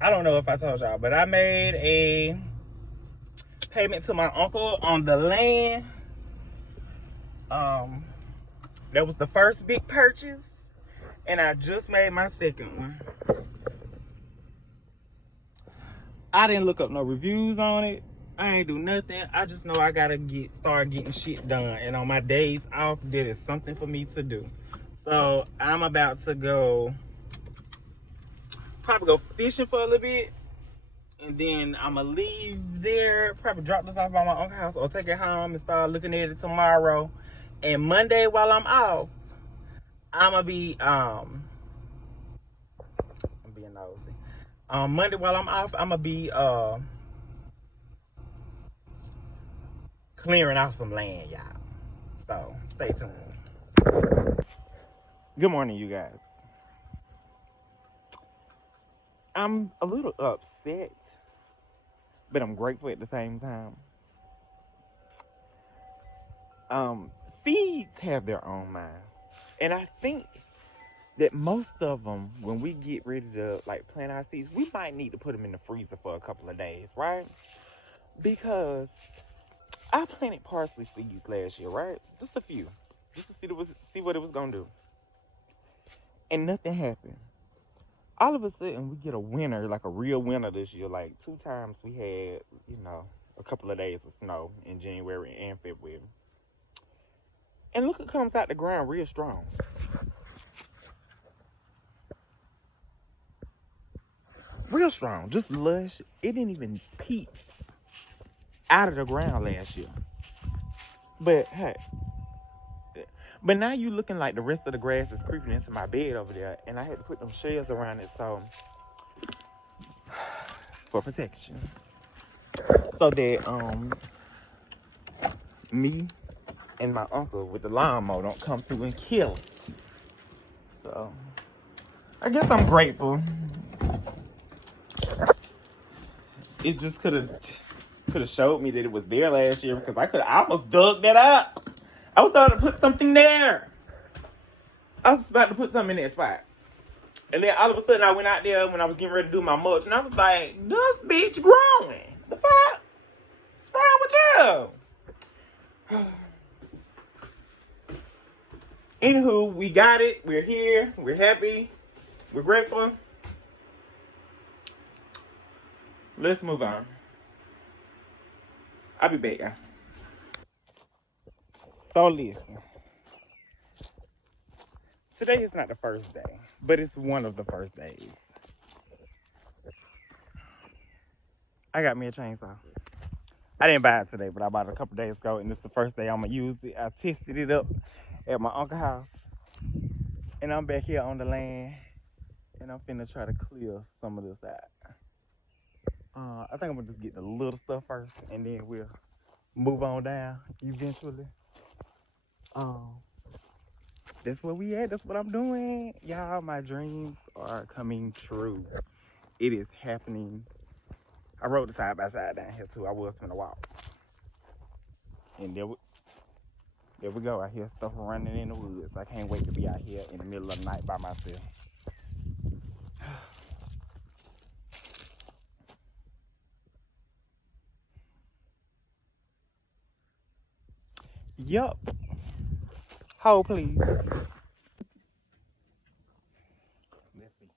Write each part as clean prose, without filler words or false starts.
I don't know if I told y'all, but I made a payment to my uncle on the land. That was the first big purchase, and I just made my second one. I didn't look up no reviews on it. I ain't do nothing. I just know I gotta start getting shit done, and on my days off, that is something for me to do. So I'm about to probably go fishing for a little bit, and then I'ma leave there, probably drop this off by my uncle's house or take it home and start looking at it tomorrow. And Monday while I'm off, I'ma be I'm being nosy. Monday while I'm off, I'ma be clearing out some land, y'all. So stay tuned. Good morning, you guys. I'm a little upset, but I'm grateful at the same time. Seeds have their own mind, and I think that most of them, when we get ready to like plant our seeds, we might need to put them in the freezer for a couple of days, right? Because I planted parsley seeds last year, right? Just a few, just to see what it was gonna do, and nothing happened. All of a sudden, we get a winter, like a real winter this year. Like 2 times we had, a couple of days of snow in January and February. And look, it comes out the ground real strong. Real strong, just lush. It didn't even peep out of the ground last year. But hey, but now you looking like the rest of the grass is creeping into my bed over there, and I had to put them shells around it so for protection, so that me and my uncle with the lawnmower don't come through and kill it. So I guess I'm grateful. It just could have showed me that it was there last year, because I almost dug that up. I was about to put something there. I was about to put something in that spot. And then all of a sudden I went out there when I was getting ready to do my mulch, and I was like, this bitch growing. The fuck? What's wrong with you? Anywho, we got it. We're here. We're happy. We're grateful. Let's move on. I'll be back, y'all. So listen. Today is not the first day, but it's one of the first days. I got me a chainsaw. I didn't buy it today, but I bought it a couple days ago, and it's the first day I'm going to use it. I tested it up at my uncle's house, and I'm back here on the land, and I'm finna try to clear some of this out. I think I'm going to just get the little stuff first, and then we'll move on down eventually. That's where we at. That's what I'm doing. Y'all, my dreams are coming true. It is happening. I rode the side by side down here too. I was finna walk. And there we go. I hear stuff running in the woods. I can't wait to be out here in the middle of the night by myself. Yup. Hold, please. Let's see.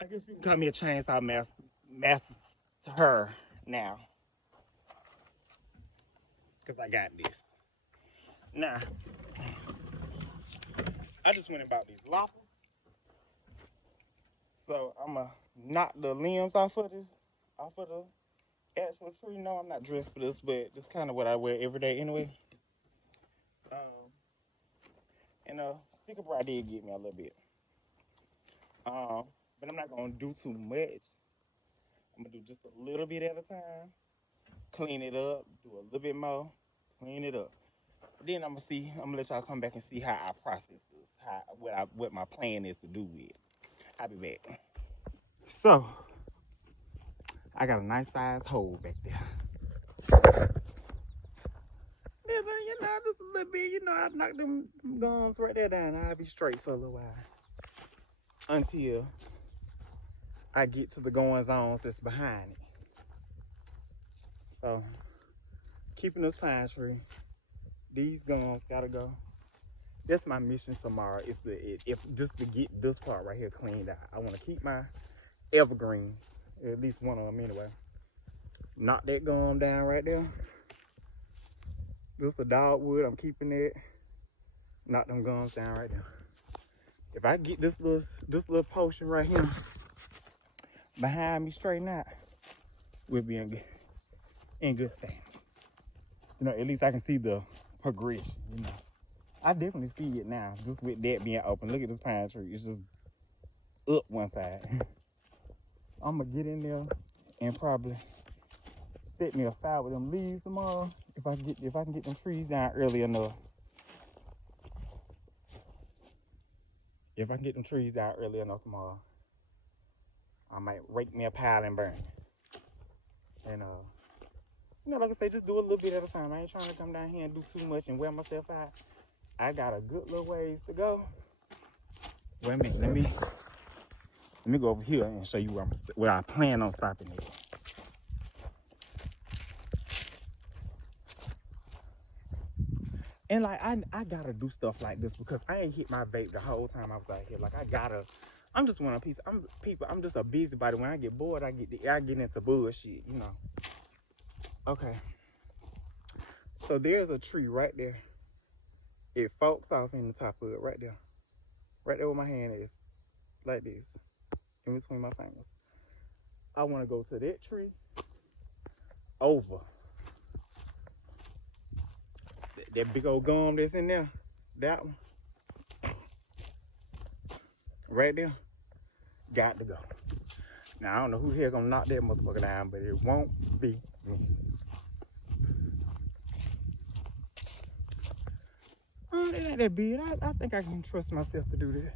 I guess you can call me a chainsaw master now. Because I got this. Now, I just went and bought these loppers. So I'm going to knock the limbs off of the actual tree. No, I'm not dressed for this, but it's kind of what I wear every day anyway. Um, and sticker bra did get me a little bit. Um, but I'm not gonna do too much. I'm gonna do just a little bit at a time. Clean it up, do a little bit more, clean it up. Then I'm gonna see. I'm gonna let y'all come back and see how I process this, what my plan is to do with it. I'll be back. So I got a nice size hole back there. Yeah, but just a little bit. I knock them gums right there down. I'll be straight for a little while until I get to the goings on that's behind it. So keeping this pine tree, these gums gotta go. That's my mission tomorrow. If just to get this part right here cleaned out. I want to keep my evergreen, at least one of them anyway. Knock that gum down right there. This is a dogwood. I'm keeping it. Knock them gums down right there. If I get this little potion right here behind me straighten out, we'll be in good standing. At least I can see the progression. I definitely see it now, just with that being open. Look at this pine tree. It's just up one side. I'm gonna get in there and probably set me a fire with them leaves tomorrow. If I can get them trees down early enough. If I can get them trees down early enough tomorrow, I might rake me a pile and burn. And like I say, just do a little bit at a time. I ain't trying to come down here and do too much and wear myself out. I got a good little ways to go. Wait a minute, let me go over here and show you where I plan on stopping it. And like I gotta do stuff like this because I ain't hit my vape the whole time I was out here. Like I'm just one of piece. I'm just a busybody. When I get bored, I get into bullshit, Okay. So there's a tree right there. It forks off in the top of it right there. Right there where my hand is. Like this. In between my fingers. I wanna go to that tree over. That big old gum that's in there. That one. Right there. Got to go. Now I don't know who the hell gonna knock that motherfucker down, but it won't be me. Oh, it ain't that big. I think I can trust myself to do this.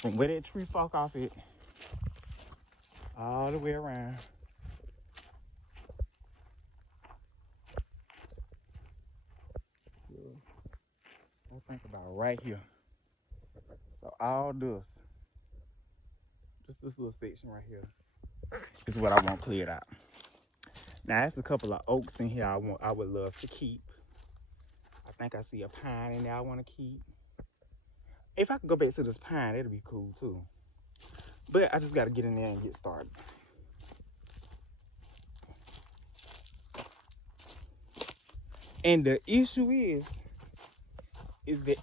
From where that tree fork off it, all the way around. I think about right here. So all this, just this little section right here, is what I want cleared out. Now there's a couple of oaks in here I would love to keep. I think I see a pine in there I want to keep. If I could go back to this pine, that'd be cool too. But I just got to get in there and get started. And the issue is that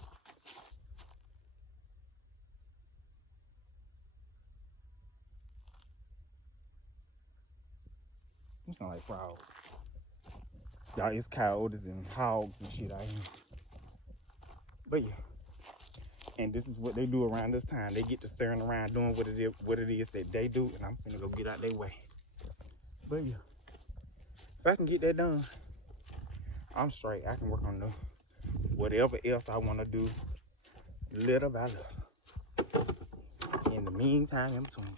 you sound like frogs. Y'all, it's coyotes and hogs and shit out here. But yeah. And this is what they do around this time. They get to staring around doing what it is that they do, and I'm gonna go get out their way. But yeah, if I can get that done, I'm straight. I can work on whatever else I want to do, little by little. In the meantime, in between time.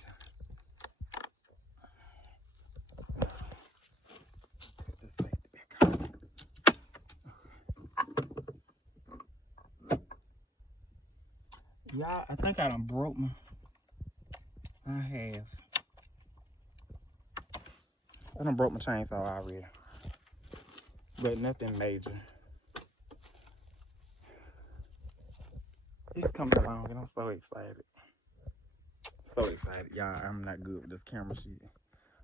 Y'all, I think I done broke my. I have. I done broke my chainsaw already. But nothing major. It's coming along and I'm so excited. So excited. Y'all, I'm not good with this camera shit.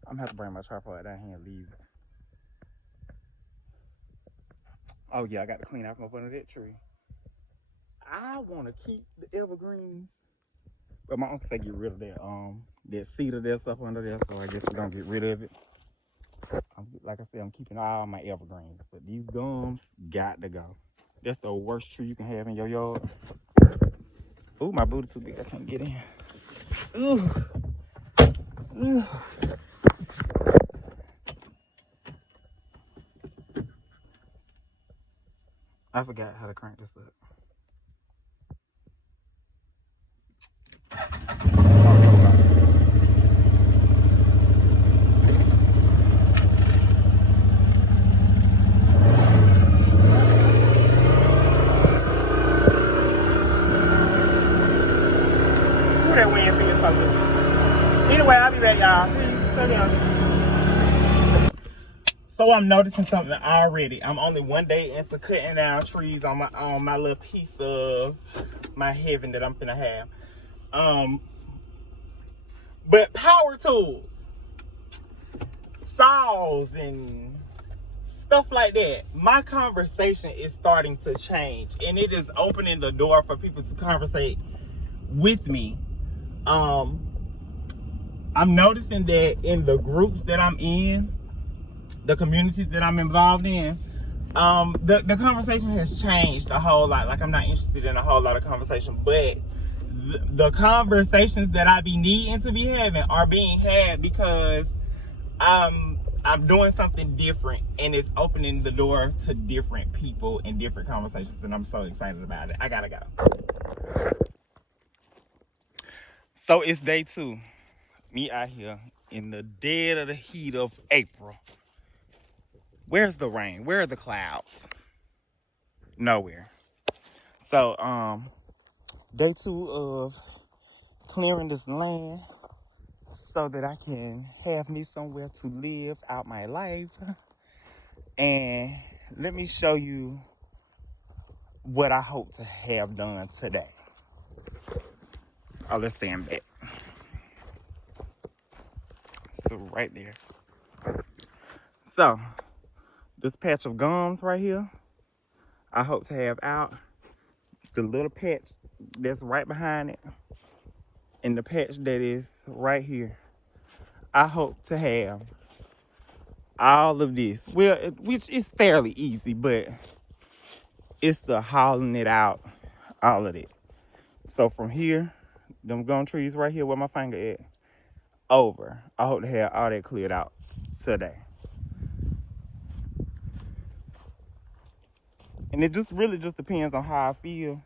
I'm gonna have to bring my tripod down here and leave it. Oh yeah, I got to clean out from up under that tree. I want to keep the evergreens, But my uncle said get rid of that cedar that's up under there, so I guess we're gonna get rid of it. Like I said, I'm keeping all my evergreens, but these gums got to go. That's the worst tree you can have in your yard. Ooh, my booty too big, I can't get in. Ooh. Ooh. I forgot how to crank this up. Anyway, I'll be back, y'all. So I'm noticing something already. I'm only one day into cutting down trees on my little piece of my heaven that I'm finna have. But power tools, saws, and stuff like that. My conversation is starting to change, and it is opening the door for people to conversate with me. I'm noticing that in the groups that I'm in, the communities that I'm involved in, the conversation has changed a whole lot. Like, I'm not interested in a whole lot of conversation, but the conversations that I be needing to be having are being had because I'm doing something different, and it's opening the door to different people and different conversations, and I'm so excited about it. I gotta go. So it's day 2. Me out here in the dead of the heat of April. Where's the rain? Where are the clouds? Nowhere. So, day 2 of clearing this land so that I can have me somewhere to live out my life. And let me show you what I hope to have done today. Oh, let's stand back. So right there. So this patch of gums right here, I hope to have out. The little patch that's right behind it, and the patch that is right here, I hope to have all of this. Well, which is fairly easy, but it's the hauling it out, all of it. So from here, them gum trees right here where my finger at, over. I hope to have all that cleared out today. And it just really just depends on how I feel.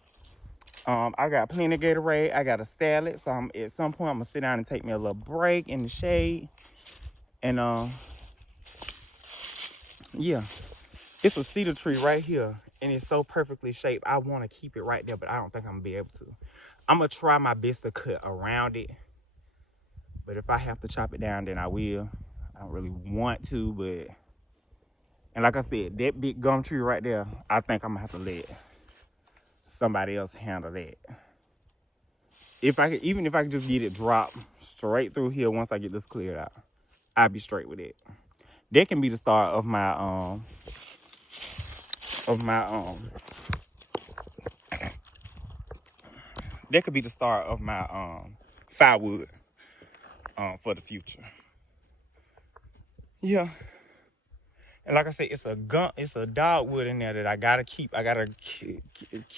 I got plenty of Gatorade. I got a salad. So at some point, I'm going to sit down and take me a little break in the shade. And, yeah. It's a cedar tree right here. And it's so perfectly shaped. I want to keep it right there, but I don't think I'm going to be able to. I'm going to try my best to cut around it. But if I have to chop it down, then I will. I don't really want to, but... And like I said, that big gum tree right there, I think I'm going to have to let somebody else handle that. Even if I could just get it dropped straight through here once I get this cleared out, I'll be straight with it. That can be the start of my that could be the start of my firewood for the future. Yeah. And like I said, it's a dogwood in there that I gotta keep. I gotta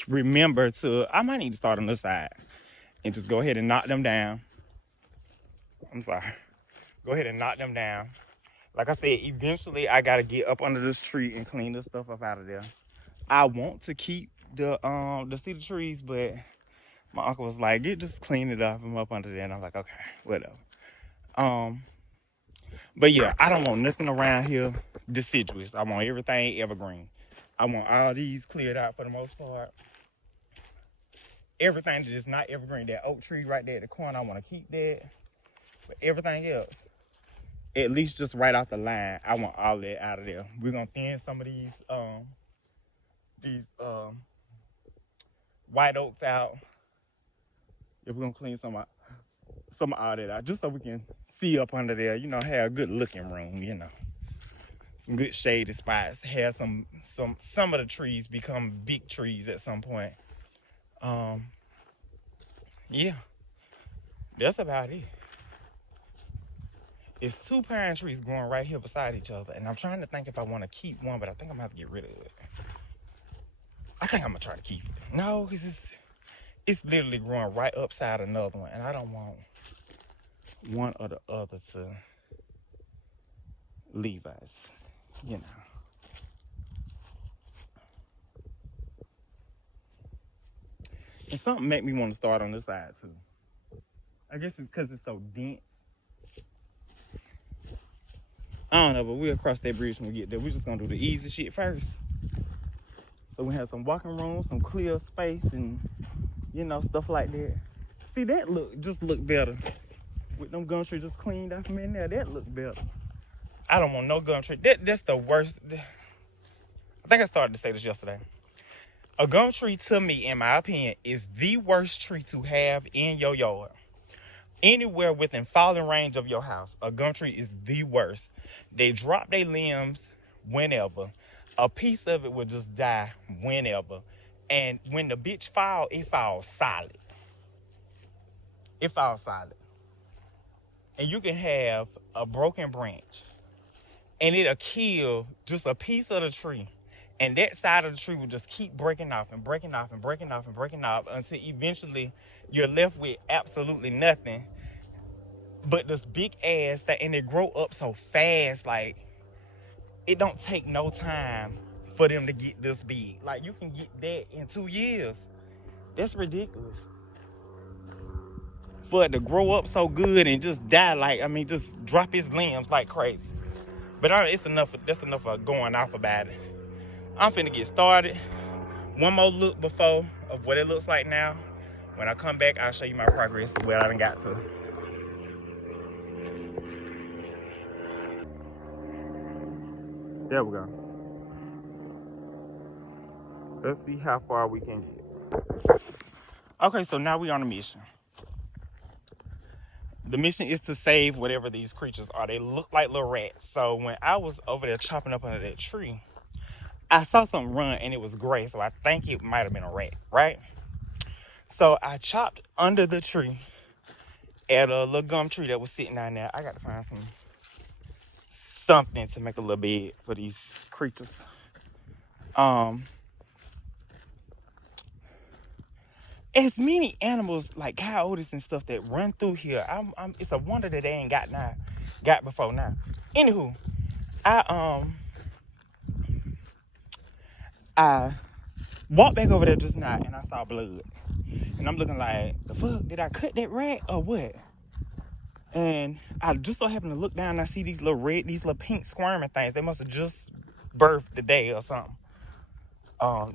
remember to. I might need to start on this side and just go ahead and knock them down. I'm sorry. Go ahead and knock them down. Like I said, eventually I gotta get up under this tree and clean this stuff up out of there. I want to keep the cedar trees, but my uncle was like, just clean it up. I'm up under there, and I'm like, okay, whatever. But yeah, I don't want nothing around here deciduous. I want everything evergreen. I want all these cleared out for the most part. Everything that is not evergreen, that oak tree right there at the corner, I want to keep that. But everything else, at least just right off the line, I want all that out of there. We're gonna thin some of these white oaks out. If we're gonna clean some of all that out, just so we can see up under there, you know, have a good looking room, you know. Some good shady spots. Have some of the trees become big trees at some point. Yeah. That's about it. It's 2 pine trees growing right here beside each other. And I'm trying to think if I want to keep one, but I think I'm going to have to get rid of it. I think I'm going to try to keep it. No, because it's literally growing right upside another one. And I don't want one or the other to leave us, you know. And something make me want to start on this side too. I guess it's because it's so dense. I don't know, but we'll cross that bridge when we get there. We're just gonna do the easy shit first. So we have some walking room, some clear space, and you know, stuff like that. See, that look better. With them gum trees just cleaned up from in there, that look better. I don't want no gum tree. That's the worst. I think I started to say this yesterday. A gum tree, to me, in my opinion, is the worst tree to have in your yard. Anywhere within falling range of your house, a gum tree is the worst. They drop their limbs whenever. A piece of it will just die whenever. And when the bitch fall, it falls solid. It falls solid. And you can have a broken branch, and it'll kill just a piece of the tree. And that side of the tree will just keep breaking off and breaking off and breaking off and breaking off until eventually you're left with absolutely nothing but this big ass thing. And it grow up so fast, like it don't take no time for them to get this big. Like you can get that in 2 years. That's ridiculous. For it to grow up so good and just die, like, I mean, just drop its limbs like crazy. But it's enough. That's enough of going off about it. I'm finna get started. One more look before of what it looks like now. When I come back, I'll show you my progress of where I done got to. There we go. Let's see how far we can get. Okay, so now we on a mission. The mission is to save whatever these creatures are. They look like little rats. So when I was over there chopping up under that tree, I saw something run and it was gray, so I think it might have been a rat, right? So I chopped under the tree at a little gum tree that was sitting down there. I got to find something to make a little bed for these creatures. As many animals like coyotes and stuff that run through here, it's a wonder that they ain't got before now. Anywho, I walked back over there just now and I saw blood. And I'm looking like, the fuck, did I cut that rat or what? And I just so happened to look down and I see these little pink squirming things. They must have just birthed today or something.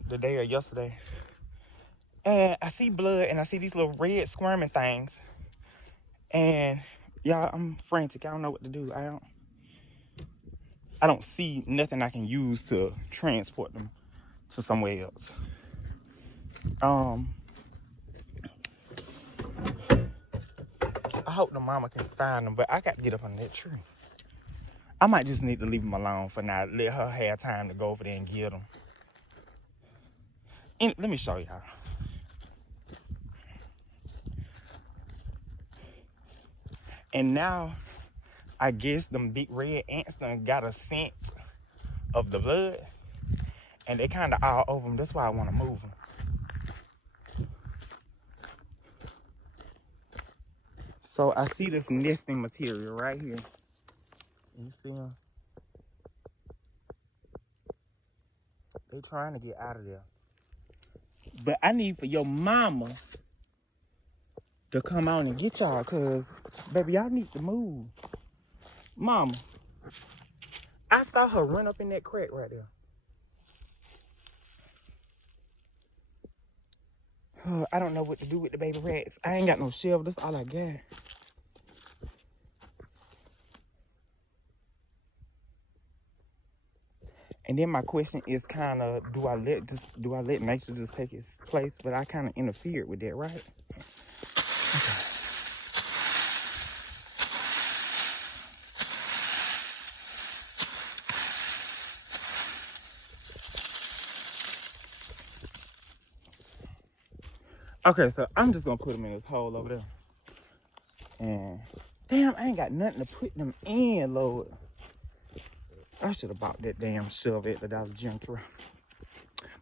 The day or yesterday. And I see blood and I see these little red squirming things. And y'all, I'm frantic. I don't know what to do. I don't see nothing I can use to transport them to somewhere else. I hope the mama can find them, but I got to get up on that tree. I might just need to leave them alone for now. Let her have time to go over there and get them. And let me show y'all. And now, I guess them big red ants done got a scent of the blood. And they kind of all over them. That's why I want to move them. So I see this nesting material right here. You see them? They trying to get out of there. But I need for your mama to come out and get y'all, cause baby, y'all need to move. Mama, I saw her run up in that crack right there. I don't know what to do with the baby rats. I ain't got no shovel. That's all I got. And then my question is kind of, do I let nature just take its place? But I kind of interfered with that, right? Okay, so I'm just gonna put them in this hole over there. And damn, I ain't got nothing to put them in, Lord. I should have bought that damn shovel at the Dollar General.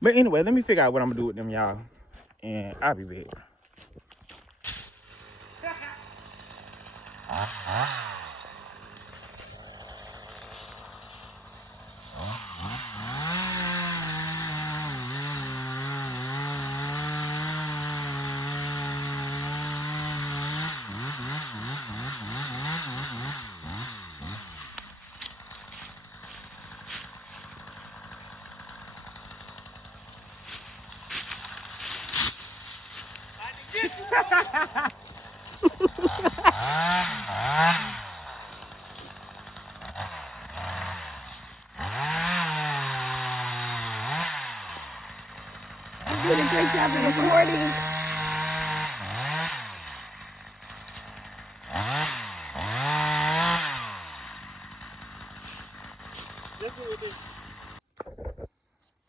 But anyway, let me figure out what I'm gonna do with them, y'all. And I'll be back. Doing a great job of recording.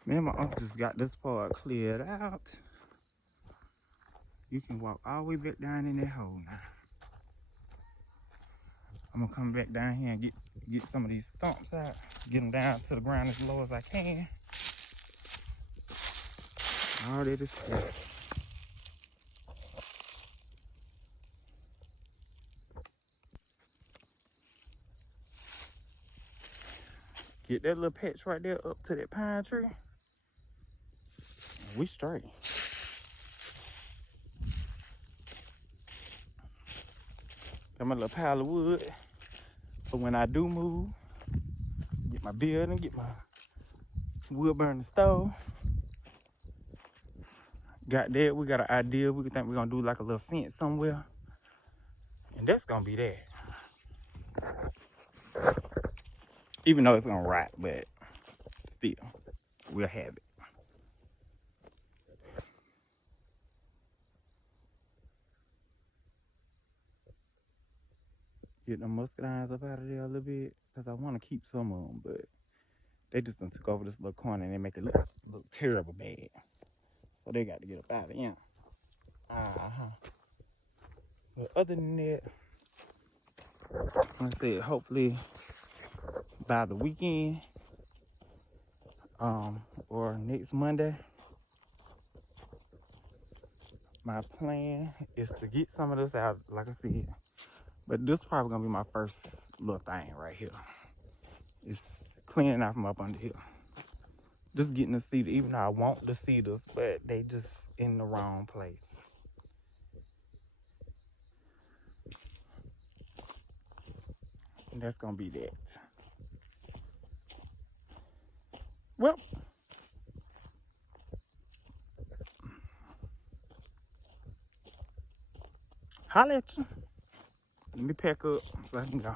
Man, my uncle just got this part cleared out. You can walk all the way back down in that hole now. I'm gonna come back down here and get some of these stumps out, get them down to the ground as low as I can. All that is set. Get that little patch right there up to that pine tree. We straight. Got my little pile of wood. So when I do move, get my building, get my wood burning stove. Got that, we got an idea. We think we're gonna do like a little fence somewhere. And that's gonna be that. Even though it's gonna rot, but still, we'll have it. Get them muscadines up out of there a little bit, because I want to keep some of them, but they just done took over this little corner and they make it look terrible bad. So they got to get up out of here. But other than that, like I said, hopefully by the weekend, or next Monday, my plan is to get some of this out, like I said. But this is probably gonna be my first little thing right here. It's cleaning out from up under here. Just getting the cedar, even though I want the cedars, but they just in the wrong place. And that's gonna be that. Well, holla at you. Let me pack up so I can go.